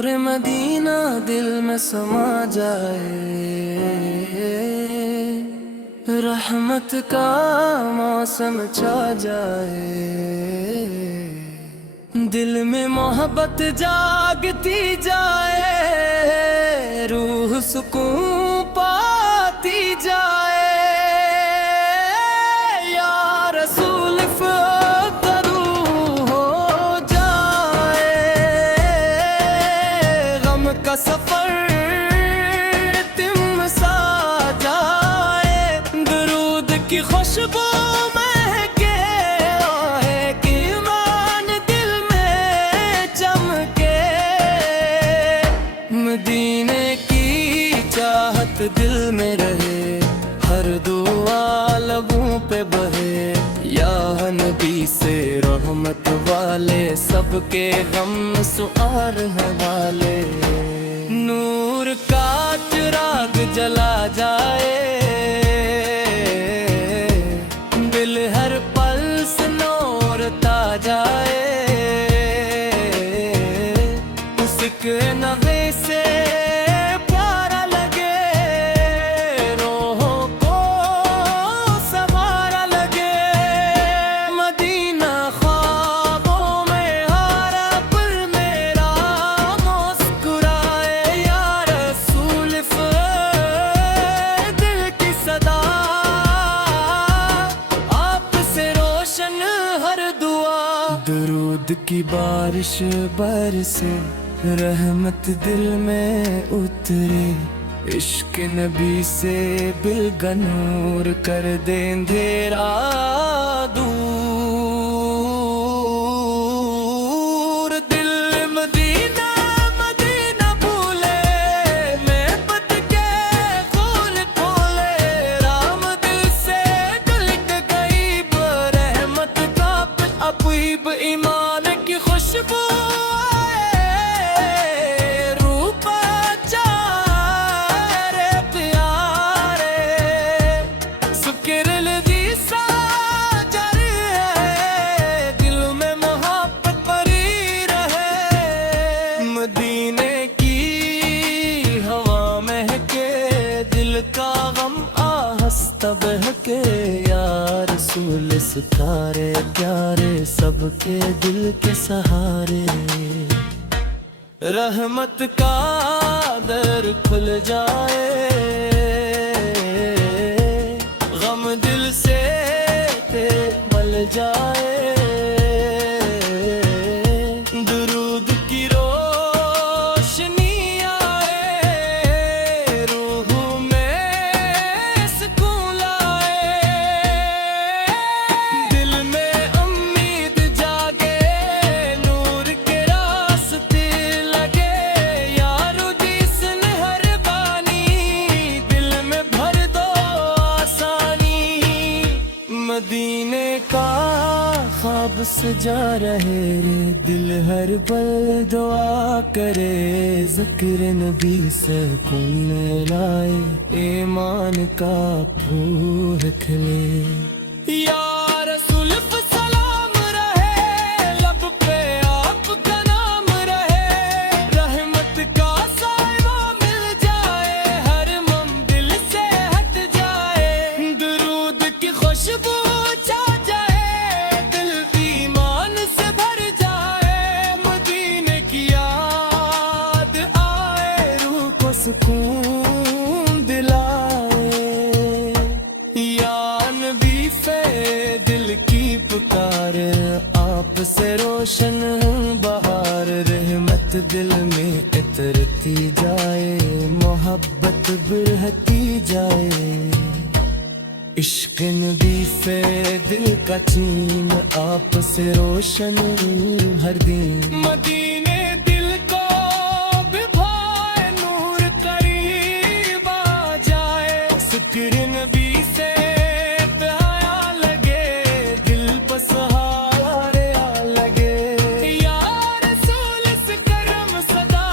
नूर Medina दिल में समा जाए, रहमत का मौसम छा जाए, दिल में मोहब्बत जागती जाए, रूह सुकून पाती जाए। या रसूल फ़िक्रू हो जाए, गम का सफर तिम सा जाए, दुरूद की खुशबू महके आए कि ईमान दिल में चमके, मदीने की चाहत दिल में रहे, हर दुआ लबों पे बहे। या नबी से रहमत वाले, सबके गम सुआर है वाले। नूर का चिराग जला जाए, दिल हर पल से नौरता जाए, उसके नगे से प्यारा लगे, रोह को सवारा लगे। मदीना ख्वाबों में हारा पर मेरा मुस्कुराए। या रसूल दिल की सदा, आपसे रोशन हर दुआ। दुरूद की बारिश बरसे, रहमत दिल में उतरे, इश्क नबी से बिलगनूर कर दे अंधेरा दूर। दिल मदीना मदीना भूले, मैं बद के फूल खोले, राम दिल से डुलक गई रहमत का अबीब। ईमान की खुशबू मदीने की हवा महके, दिल का गम आहस्ता बहके। या रसूल सितारे प्यारे, सबके दिल के सहारे, रहमत का दर खुल जाए, गम दिल से मल जाए। मदीने का ख्वाब सजा रहे, दिल हर पल दुआ करे, ज़िक्र नबी से कौन लाए, ईमान का फूल खिले। या रसूल सलाम रहे, लब पे आपका नाम रहे, रहमत का साया मिल जाए, हर मंजिल से हट जाए, दुरूद की खुशबू छा जाए, दिल ईमान से भर जाए, मदीने की याद आए, रूह को सुकून दिलाए। या नबी फे दिल की पुकार, आप से रोशन बहार, रहमत दिल में इतरती जाए, मोहब्बत बढ़ती जाए, इश्क नबी से दिल का चीन, आप से रोशन हर दिन। मदीने दिल को बिभाए, नूर करीब आ जाए, ज़िक्र नबी से प्यारा लगे, दिल पर सहारे आ लगे। या रसूल से करम सदा,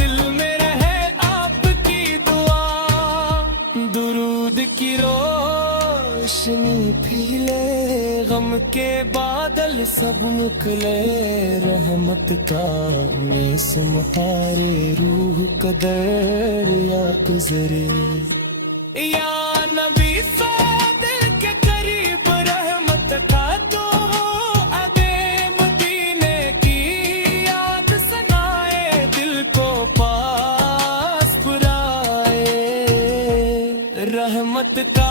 दिल में रहे आपकी दुआ, दुरूद की रोशनी फीले, गम के बादल सब मुखले रहमत का मेस मुहारे रूह कदर या गुजरे या नबी से दिल के करीब रहमत का दो अदे मदीने की याद सनाए दिल को पास बुलाए रहमत का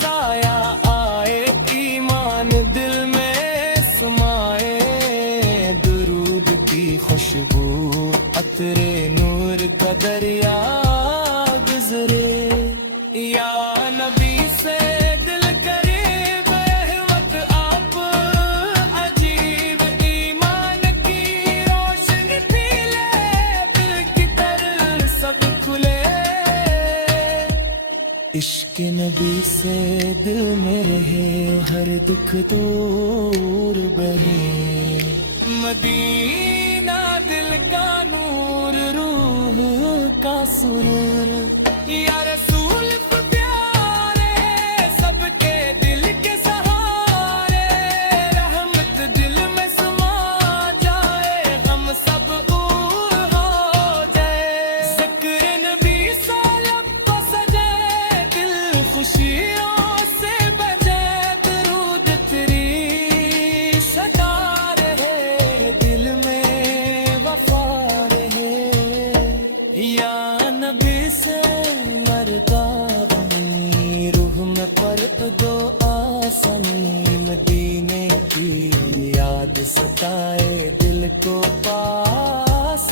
साया आए ईमान दिल में समाए दुरूद की खुशबू अतरे नूर का दरिया गुजरे या नबी से दिल करीब रहमत आप अजीब ईमान की रोशनी पीले दिल की तर सब खुले इश्क नबी से दिल में रहे हर दुख दूर बहे मदीना दिल का नूर रूह का सुरूर या रसूल प्यारे सबके दिल के सहारे रहमत दिल में समा जाए हम सब दूर हो जाए जिक्र नबी सालब को सजे दिल खुशियों से बजे दरूद तेरी सदा रहे दिल में वफा रहे या नबी से मरता बनी रूह में पर दो आसनी मदीने की याद सताए दिल को पास